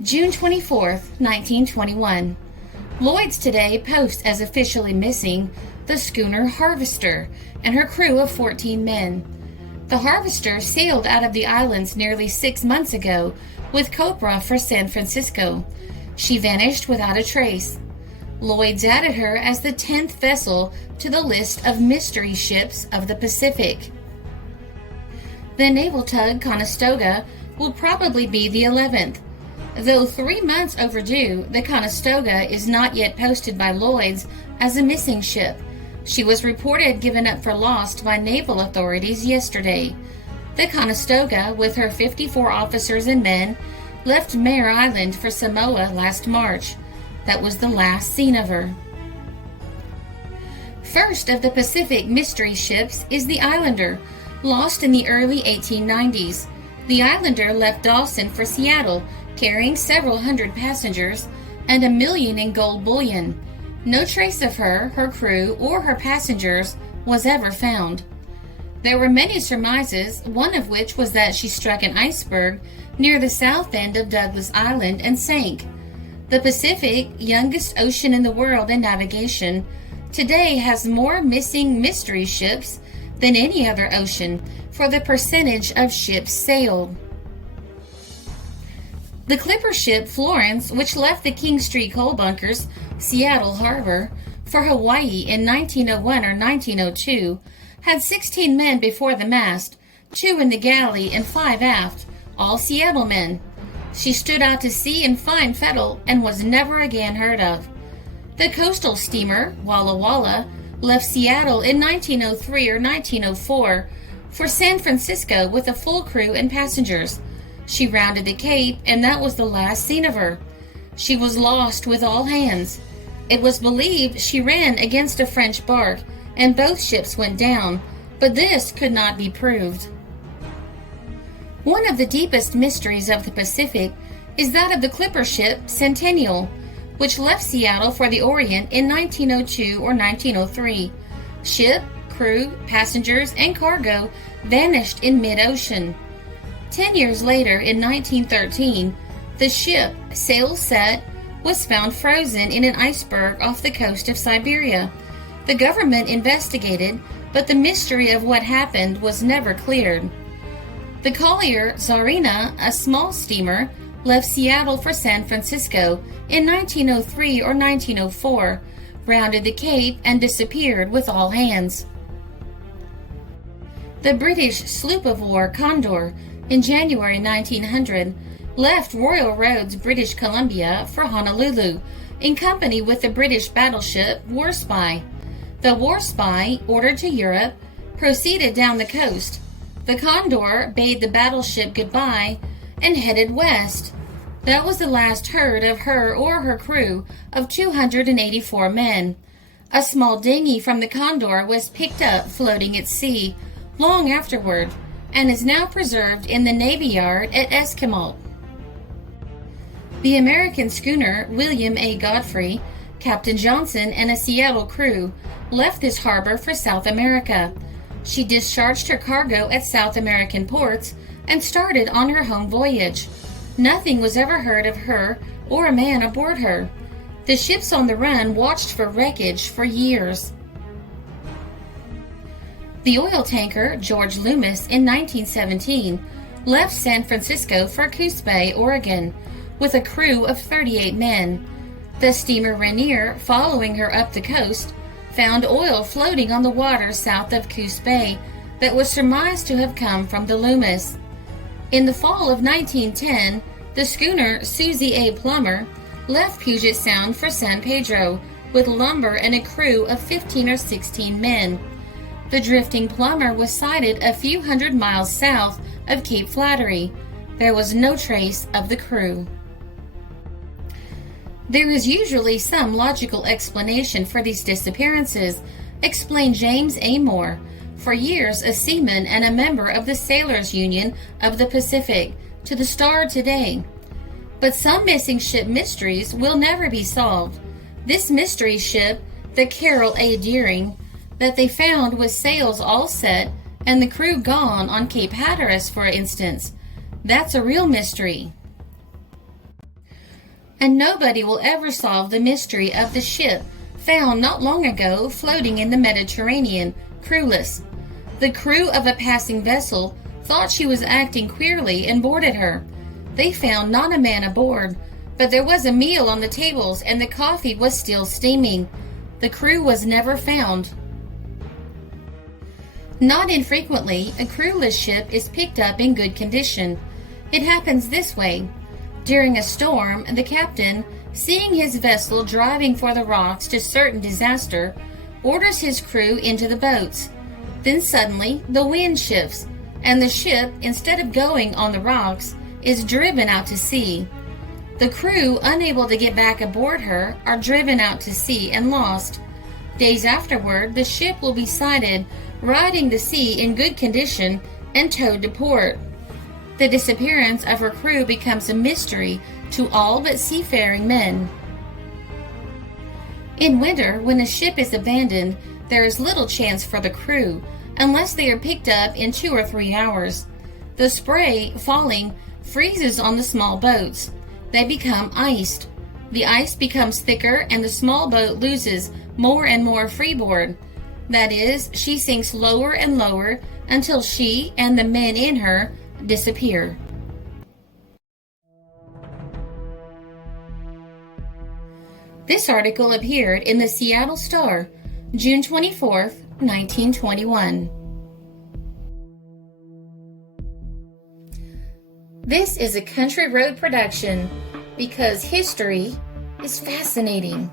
June 24th, 1921. Lloyd's today posts as officially missing the schooner Harvester and her crew of 14 men. The Harvester sailed out of the islands nearly 6 months ago with copra for San Francisco. She vanished without a trace. Lloyd's added her as the 10th vessel to the list of mystery ships of the Pacific. The naval tug Conestoga will probably be the 11th. Though 3 months overdue, the Conestoga is not yet posted by Lloyd's as a missing ship. She was reported given up for lost by naval authorities yesterday. The Conestoga, with her 54 officers and men, left Mare Island for Samoa last March. That was the last seen of her. First of the Pacific mystery ships is the Islander, lost in the early 1890s. The Islander left Dawson for Seattle, carrying several hundred passengers and $1 million in gold bullion. No trace of her, her crew, or her passengers was ever found. There were many surmises, one of which was that she struck an iceberg near the south end of Douglas Island and sank. The Pacific, youngest ocean in the world in navigation, today has more missing mystery ships than any other ocean for the percentage of ships sailed. The clipper ship Florence, which left the King Street coal bunkers, Seattle Harbor, for Hawaii in 1901 or 1902, had 16 men before the mast, 2 in the galley and 5 aft, all Seattle men. She stood out to sea in fine fettle and was never again heard of. The coastal steamer, Walla Walla, left Seattle in 1903 or 1904 for San Francisco with a full crew and passengers. She rounded the Cape, and that was the last seen of her. She was lost with all hands. It was believed she ran against a French bark, and both ships went down, but this could not be proved. One of the deepest mysteries of the Pacific is that of the clipper ship Centennial, which left Seattle for the Orient in 1902 or 1903. Ship, crew, passengers, and cargo vanished in mid-ocean. 10 years later, in 1913, the ship, sails set, was found frozen in an iceberg off the coast of Siberia. The government investigated, but the mystery of what happened was never cleared. The collier Tsarina, a small steamer, left Seattle for San Francisco in 1903 or 1904, rounded the Cape, and disappeared with all hands. The British sloop of war Condor, in January 1900, left Royal Roads, British Columbia, for Honolulu, in company with the British battleship War Spy. The War Spy, ordered to Europe, proceeded down the coast. The Condor bade the battleship goodbye and headed west. That was the last heard of her or her crew of 284 men. A small dinghy from the Condor was picked up floating at sea long afterward, and is now preserved in the Navy Yard at Esquimalt. The American schooner William A. Godfrey, Captain Johnson, and a Seattle crew left this harbor for South America. She discharged her cargo at South American ports and started on her home voyage. Nothing was ever heard of her or a man aboard her. The ships on the run watched for wreckage for years. The oil tanker George Loomis in 1917 left San Francisco for Coos Bay, Oregon, with a crew of 38 men. The steamer Rainier, following her up the coast, found oil floating on the water south of Coos Bay that was surmised to have come from the Loomis. In the fall of 1910, the schooner Susie A. Plummer left Puget Sound for San Pedro with lumber and a crew of 15 or 16 men. The drifting Plummer was sighted a few hundred miles south of Cape Flattery. There was no trace of the crew. There is usually some logical explanation for these disappearances, explained James A. Moore, for years a seaman and a member of the Sailors' Union of the Pacific, to the Star today. But some missing ship mysteries will never be solved. This mystery ship, the Carol A. Deering, that they found with sails all set and the crew gone on Cape Hatteras, for instance. That's a real mystery. and nobody will ever solve the mystery of the ship found not long ago floating in the Mediterranean, crewless. The crew of a passing vessel thought she was acting queerly and boarded her. They found not a man aboard, but there was a meal on the tables and the coffee was still steaming. The crew was never found. Not infrequently, a crewless ship is picked up in good condition. It happens this way. During a storm, the captain, seeing his vessel driving for the rocks to certain disaster, orders his crew into the boats. Then suddenly, the wind shifts, and the ship, instead of going on the rocks, is driven out to sea. The crew, unable to get back aboard her, are driven out to sea and lost. Days afterward, the ship will be sighted riding the sea in good condition and towed to port. The disappearance of her crew becomes a mystery to all but seafaring men. In winter, when a ship is abandoned, there is little chance for the crew, unless they are picked up in 2 or 3 hours. The spray falling freezes on the small boats. They become iced. The ice becomes thicker and the small boat loses more and more freeboard. That is, she sinks lower and lower until she and the men in her disappear. This article appeared in the Seattle Star, June 24th, 1921. This is a Country Road production because history is fascinating.